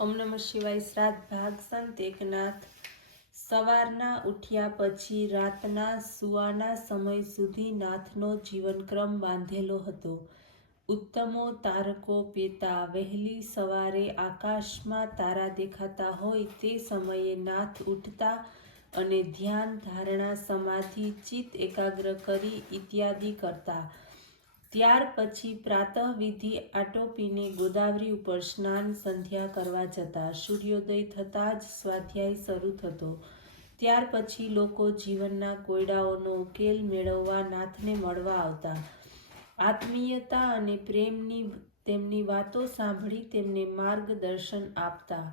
ઓમ નમઃ શિવાય. શ્રાદ્ધ ભાગ સંત એકનાથ. સવારના ઉઠ્યા પછી રાતના સુવાના સમય સુધી નાથનો જીવનક્રમ બાંધેલો હતો. ઉત્તમો તારકો પેતા. વહેલી સવારે આકાશમાં તારા દેખાતા હોય તે સમયે નાથ ઉઠતા અને ધ્યાન, ધારણા, સમાધિ, ચિત્ત એકાગ્ર કરી ઇત્યાદિ કરતા. ત્યાર પછી પ્રાતઃવિધિ આટોપીને ગોદાવરી ઉપર સ્નાન સંધ્યા કરવા જતા. સૂર્યોદય થતાં જ સ્વાધ્યાય શરૂ થતો. ત્યાર પછી લોકો જીવનના કોયડાઓનો ઉકેલ મેળવવા નાથને મળવા આવતા. આત્મીયતા અને પ્રેમની તેમની વાતો સાંભળી તેમને માર્ગદર્શન આપતા.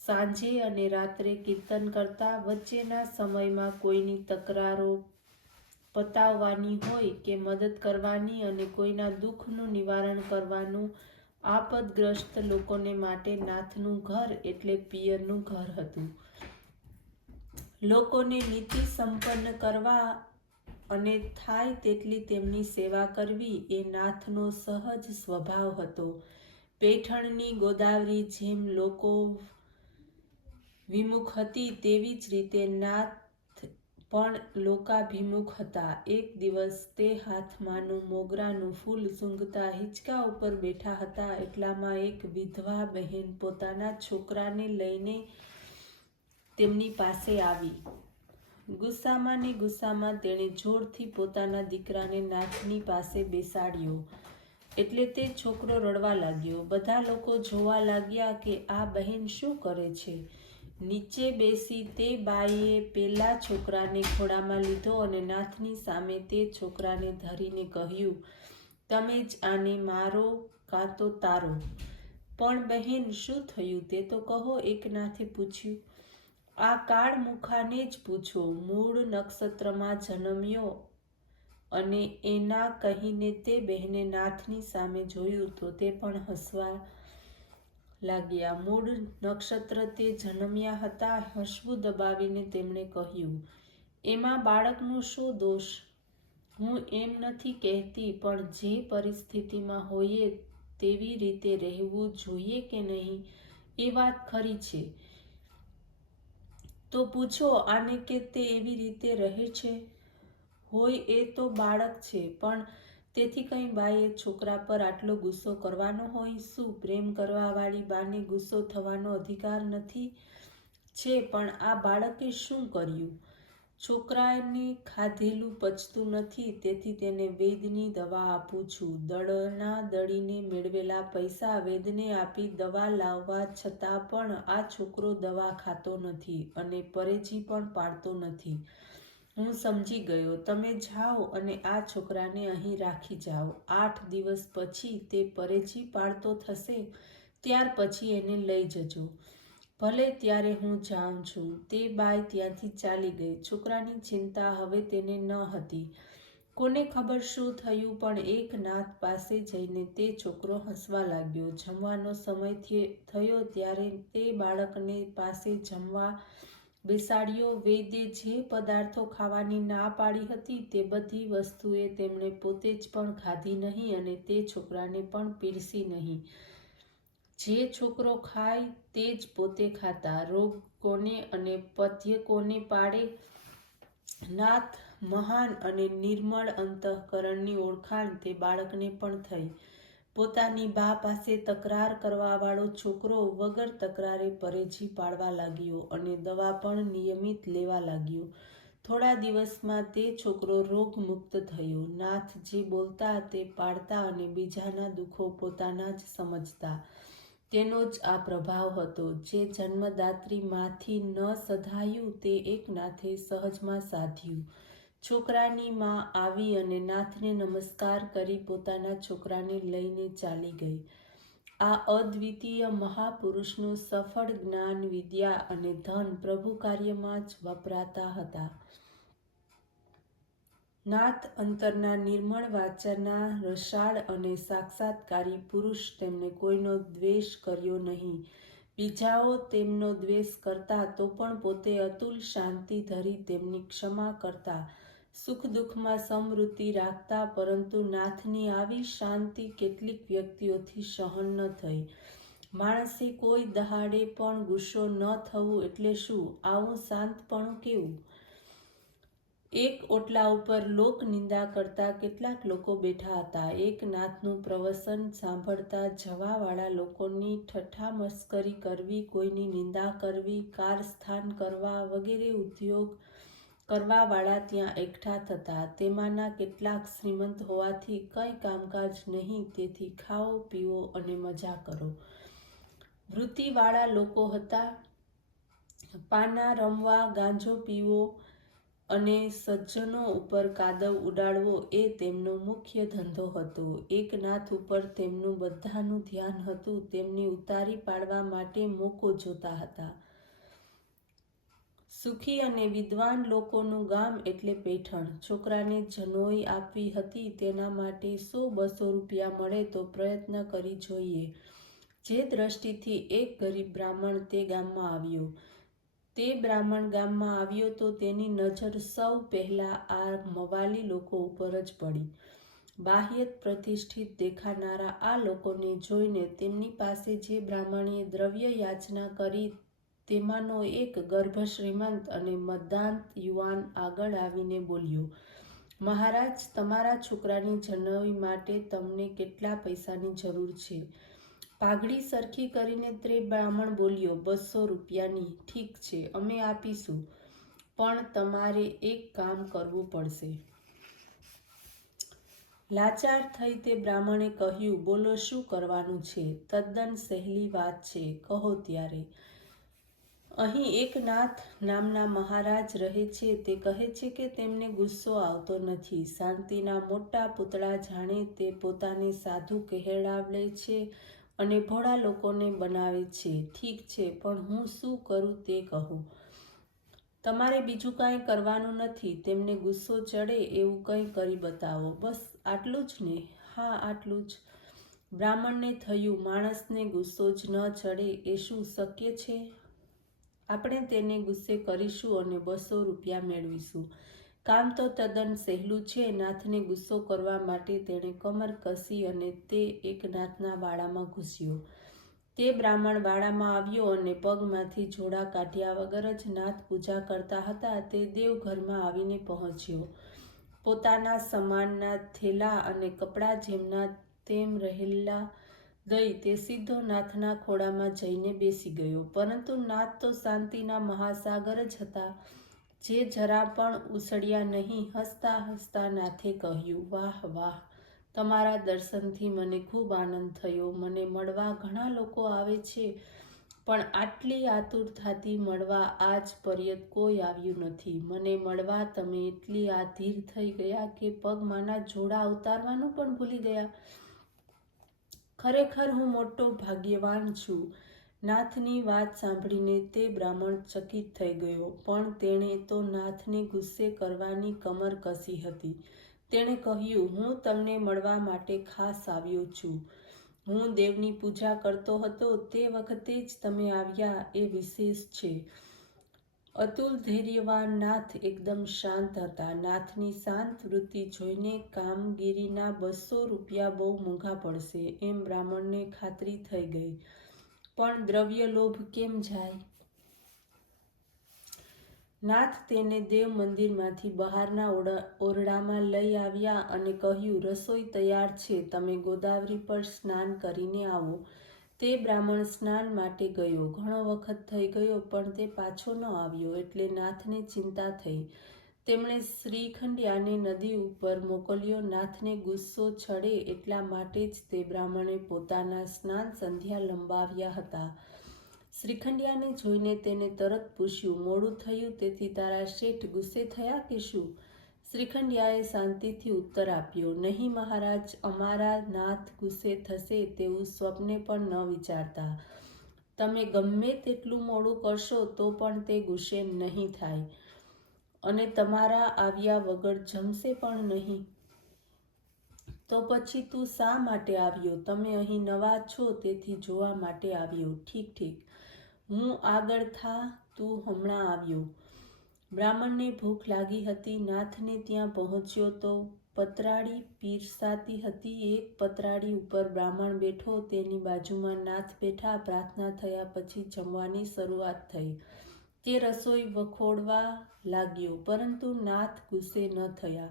સાંજે અને રાત્રે કીર્તન કરતા. વચ્ચેના સમયમાં કોઈની તકરારો પતાવવાની હોય કે મદદ કરવાની અને કોઈના દુઃખનું નિવારણ કરવાનું આપદગ્રસ્ત લોકોને માટે નાથનું ઘર એટલે પિયરનું ઘર હતું. લોકોને નીતિ સંપન્ન કરવા અને થાય તેટલી તેમની સેવા કરવી એ નાથનો સહજ સ્વભાવ હતો. પેઠણની ગોદાવરી જેમ લોકો વિમુખ હતી તેવી જ રીતે નાથ પણ લોકાભિમુખ હતા. એક દિવસ તે હાથમાંનું મોગરાનું ફૂલ સૂંઘતા હિંચકા ઉપર બેઠા હતા. એટલામાં એક વિધવા બહેન પોતાના છોકરાને લઈને તેમની પાસે આવી. ગુસ્સામાં ને ગુસ્સામાં તેણે જોરથી પોતાના દીકરાને નાથની પાસે બેસાડ્યો એટલે તે છોકરો રડવા લાગ્યો. બધા લોકો જોવા લાગ્યા કે આ બહેન શું કરે છે. નીચે બેસી તે બાઈએ પેલા છોકરાને ખોળામાં લીધો અને નાથની સામે તે છોકરાને ધરીને કહ્યું, તમે જ આને મારો કાં તો તારો. પણ બહેન શું થયું તે તો કહો, એકનાથે પૂછ્યું. આ કાળમુખાને જ પૂછો. મૂળ નક્ષત્રમાં જન્મ્યો અને એના કહીને તે બહેને નાથની સામે જોયું તો તે પણ હસવા લાગ્યા. મૂળ નક્ષત્ર તે જન્મ્યા હતા. હસવું દબાવીને તેમણે કહ્યું, એમાં બાળકનો શું દોષ? હું એમ નથી કહેતી, પણ જે પરિસ્થિતિમાં હોઈએ તેવી રીતે રહેવું જોઈએ કે નહીં એ વાત ખરી છે. તો પૂછો આને કે તે એવી રીતે રહે છે. હોય એ તો બાળક છે, પણ તેથી કંઈ બાએ છોકરા પર આટલો ગુસ્સો કરવાનો હોય? શું પ્રેમ કરવાવાળી બાને ગુસ્સો થવાનો અધિકાર નથી? છે, પણ આ બાળકે શું કર્યું? છોકરાને ખાધેલું પચતું નથી, તેથી તેને વૈદ્યની દવા આપું છું. દળના દળીને મેળવેલા પૈસા વૈદ્યને આપી દવા લાવવા છતાં પણ આ છોકરો દવા ખાતો નથી અને પરેજી પણ પાડતો નથી. હું સમજી ગયો. તમે જાઓ અને આ છોકરાને અહીં રાખી જાઓ. 8 દિવસ પછી તે પરેજી પાડતો થશે ત્યાર પછી એને લઈ જજો. ભલે, ત્યારે હું જાઉં છું. તે બાઈ ત્યાંથી ચાલી ગઈ. છોકરાની ચિંતા હવે તેને ન હતી. કોને ખબર શું થયું, પણ એક નાથ પાસે જઈને તે છોકરો હસવા લાગ્યો. જમવાનો સમય થયો ત્યારે તે બાળકને પાસે જમવા બેસાડ્યો. વૈદ્યે જે પદાર્થો ખાવાની ના પાડી હતી તે બધી વસ્તુએ તેમણે પોતે જ પણ ખાધી નહીં અને તે છોકરાને પણ પીરસી નહીં. જે છોકરો ખાય તે જ પોતે ખાતા. રોગ કોને અને પથ્ય કોને પાડે? નાથ મહાન અને નિર્મળ અંતઃકરણની ઓળખાણ તે બાળકને પણ થઈ. પોતાની બા પાસે તકરાર કરવાવાળો છોકરો વગર તકરારે પરેજી પાડવા લાગ્યો અને દવા પણ નિયમિત લેવા લાગ્યો. થોડા દિવસમાં તે છોકરો રોગમુક્ત થયો. નાથ જે બોલતા તે પાડતા અને બીજાના દુઃખો પોતાના જ સમજતા. તેનો જ આ પ્રભાવ હતો. જે જન્મદાત્રી માંથી ન સધાયું તે એકનાથે સહજમાં સાધ્યું. છોકરાની માં આવી અને નાથને નમસ્કાર કરી પોતાના છોકરાને લઈને ચાલી ગઈ. આ અદ્વિતીય મહાપુરુષનું સફળ જ્ઞાન, વિદ્યા અને ધન પ્રભુ કાર્યમાં જ વપરાતા હતા. નાથ અંતરના નિર્મળ વાચાના રસાળ અને સાક્ષાત્કારી પુરુષ. તેમણે કોઈનો દ્વેષ કર્યો નહીં. બીજાઓ તેમનો દ્વેષ કરતા તો પણ પોતે અતુલ શાંતિ ધરી તેમની ક્ષમા કરતા. સુખ દુઃખમાં સમવૃત્તિ રાખતા. પરંતુ નાથની આવી શાંતિ કેટલીક વ્યક્તિઓથી સહન ન થઈ. માણસે કોઈ દહાડે પણ ગુસ્સો ન થવું એટલે શું? આવું શાંતપણું કેવું? એક ઓટલા ઉપર લોક નિંદા કરતા કેટલાક લોકો બેઠા હતા. એક નાથનું પ્રવચન સાંભળતા જવાવાળા લોકોની ઠઠ્ઠા મસ્કરી કરવી, કોઈની નિંદા કરવી, કારસ્થાન કરવા વગેરે ઉદ્યોગ કરવાવાળા ત્યાં એકઠા થતા. તેમાંના કેટલાક શ્રીમંત હોવાથી કંઈ કામકાજ નહીં, તેથી ખાઓ પીવો અને મજા કરો. વૃત્તિવાળા લોકો હતા. પાના રમવા, ગાંજો પીવો અને સજ્જનો ઉપર કાદવ ઉડાડવો એ તેમનો મુખ્ય ધંધો હતો. એક નાથ ઉપર તેમનું બધાનું ધ્યાન હતું. તેમને ઉતારી પાડવા માટે મોકો જોતા હતા. સુખી અને વિદ્વાન લોકોનું ગામ એટલે પેઠણ. છોકરાને જનોઈ આપવી હતી, તેના માટે 100-200 રૂપિયા મળે તો પ્રયત્ન કરી જોઈએ. જે દ્રષ્ટિથી એક ગરીબ બ્રાહ્મણ તે ગામમાં આવ્યો. તે બ્રાહ્મણ ગામમાં આવ્યો તો તેની નજર સૌ પહેલાં આ મવાલી લોકો ઉપર જ પડી. બાહ્યત પ્રતિષ્ઠિત દેખાનારા આ લોકોને જોઈને તેમની પાસે જે બ્રાહ્મણીએ દ્રવ્ય યાચના કરી તેમાંનો એક ગર્ભ શ્રીમંત અને મદાંત યુવાન આગળ આવીને બોલ્યો, મહારાજ, તમારા છોકરાની જનોઈ માટે તમને કેટલા પૈસાની જરૂર છે? પાઘડી સરખી કરીને તે બ્રાહ્મણ બોલ્યો, 200 રૂપિયાની. ઠીક છે, અમે આપીશું, પણ તમારે એક કામ કરવું પડશે. લાચાર થઈ તે બ્રાહ્મણે કહ્યું, બોલો, શું કરવાનું છે? તદ્દન સહેલી વાત છે, કહો ત્યારે. અહીં એક નાથ નામના મહારાજ રહે છે. તે કહે છે કે તેમને ગુસ્સો આવતો નથી. શાંતિના મોટા પૂતળા જાણે તે પોતાને સાધુ કહેવડાવે છે અને ભોળા લોકોને બનાવે છે. ઠીક છે, પણ હું શું કરું તે કહો. તમારે બીજું કાંઈ કરવાનું નથી. તેમને ગુસ્સો ચડે એવું કંઈ કરી બતાવો. બસ આટલું જ ને? હા, આટલું જ. બ્રાહ્મણને થયું, માણસને ગુસ્સો જ ન ચડે એ શું શક્ય છે? આપણે તેને ગુસ્સે કરીશું અને 200 રૂપિયા મેળવીશું. કામ તો તદ્દન સહેલું છે. નાથને ગુસ્સો કરવા માટે તેણે કમર કસી અને તે એક નાથના વાડામાં ઘૂસ્યો. તે બ્રાહ્મણ વાડામાં આવ્યો અને પગમાંથી જોડા કાઢ્યા વગર જ નાથ પૂજા કરતા હતા તે દેવઘરમાં આવીને પહોંચ્યો. પોતાના સામાનના થેલા અને કપડાં જેમના તેમ રહેલા દઈ તે સીધો નાથના ખોળામાં જઈને બેસી ગયો. પરંતુ નાથ તો શાંતિના મહાસાગર જ હતા, જે જરા પણ ઉછળ્યા નહીં. હસતા હસતા નાથે કહ્યું, વાહ વાહ, તમારા દર્શનથી મને ખૂબ આનંદ થયો. મને મળવા ઘણા લોકો આવે છે, પણ આટલી આતુરતાથી મળવા આજ પર્યંત કોઈ આવ્યું નથી. મને મળવા તમે એટલી આધીર થઈ ગયા કે પગમાંના જોડા ઉતારવાનું પણ ભૂલી ગયા. ખરેખર હું મોટો ભાગ્યવાન છું. નાથની વાત સાંભળીને તે બ્રાહ્મણ ચકિત થઈ ગયો, પણ તેણે તો નાથને ગુસ્સે કરવાની કમર કસી હતી. તેણે કહ્યું, હું તમને મળવા માટે ખાસ આવ્યો છું. હું દેવની પૂજા કરતો હતો તે વખતે જ તમે આવ્યા એ વિશેષ છે. અતુલ ધૈર્યવાન નાથ એકદમ શાંત હતા. નાથની શાંત વૃત્તિ જોઈને કામગીરીના 200 રૂપિયા બહુ મોંઘા પડશે એમ બ્રાહ્મણને ખાતરી થઈ ગઈ. પણ દ્રવ્ય લોભ કેમ જાય? નાથ તેને દેવ મંદિરમાંથી બહારના ઓરડામાં લઈ આવ્યા અને કહ્યું, રસોઈ તૈયાર છે, તમે ગોદાવરી પર સ્નાન કરીને આવો. તે બ્રાહ્મણ સ્નાન માટે ગયો. ઘણો વખત થઈ ગયો પણ તે પાછો ન આવ્યો એટલે નાથને ચિંતા થઈ. તેમણે શ્રીખંડિયાને નદી ઉપર મોકલ્યો. નાથને ગુસ્સો ચડે એટલા માટે જ તે બ્રાહ્મણે પોતાના સ્નાન સંધ્યા લંબાવ્યા હતા. શ્રીખંડિયાને જોઈને તેને તરત પૂછ્યું, મોડું થયું તેથી તારા શેઠ ગુસ્સે થયા કે શું? શ્રીખંડિયાએ શાંતિથી ઉત્તર આપ્યો, નહીં મહારાજ, અમારા નાથ ગુસ્સે થશે તેવું સ્વપ્ને પણ ન વિચારતા. તમે ગમે તેટલું મોડું કરશો તો પણ તે ગુસ્સે નહીં થાય અને તમારા આવ્યા વગર જમશે પણ નહીં. તો પછી તું શા માટે આવ્યો? તમે અહીં નવા છો તેથી જોવા માટે આવ્યો. ઠીક ઠીક, હું આગળ થા, તું હમણાં આવ્યો. બ્રાહ્મણને ભૂખ લાગી હતી. નાથને ત્યાં પહોંચ્યો તો પતરાળી પીરસાતી હતી. એક પતરાળી ઉપર બ્રાહ્મણ બેઠો, તેની બાજુમાં નાથ બેઠા. પ્રાર્થના થયા પછી જમવાની શરૂઆત થઈ. તે રસોઈ વખોડવા લાગ્યો, પરંતુ નાથ ગુસ્સે ન થયા.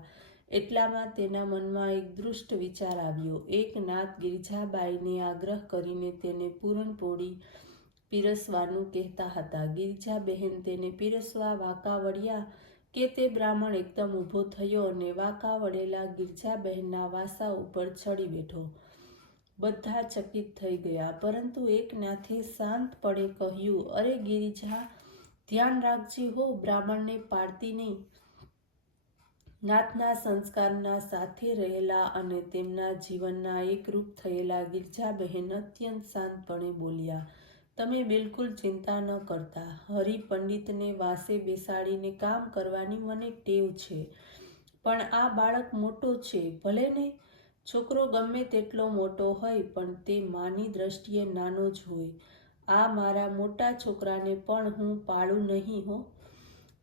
એટલામાં તેના મનમાં એક દુષ્ટ વિચાર આવ્યો. એક નાથ ગિરજાબાઈને આગ્રહ કરીને તેને પૂરણપોળી પીરસવાનું કહેતા હતા. ગિરજાબહેન તેને પીરસવા વાંકા વળ્યા કે તે બ્રાહ્મણ એકદમ ઊભો થયો અને વાંકા વળેલા ગિરજાબહેનના વાસા ઉપર ચડી બેઠો. બધા ચકિત થઈ ગયા, પરંતુ એક નાથે શાંતપણે કહ્યું, અરે ગિરિજા, ધ્યાન રાખજે હો, બ્રાહ્મણને પાડતી નહીં. નાથના સંસ્કારના સાથે રહેલા અને તેમના જીવનના એકરૂપ થયેલા ગિરજાબહેન અત્યંત શાંતપણે બોલ્યા, તમે બિલકુલ ચિંતા ન કરતા. હરિપંડિતને વાંસે બેસાડીને કામ કરવાની મને ટેવ છે, પણ આ બાળક મોટો છે, ભલે ને. છોકરો ગમે તેટલો મોટો હોય, પણ તે માની દ્રષ્ટિએ નાનો જ હોય. આ મારા મોટા છોકરાને પણ હું પાળું નહીં હો.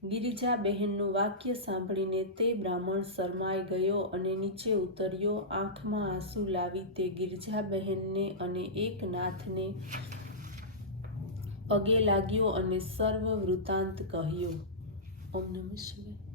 ગિરિજાબહેનનું વાક્ય સાંભળીને તે બ્રાહ્મણ શરમાઈ ગયો અને નીચે ઉતર્યો. આંખમાં આંસુ લાવી તે ગિરજાબહેનને અને એક નાથને પગે લાગ્યો અને સર્વ વૃત્તાંત કહ્યો. ઓમ નમઃ શિવાય.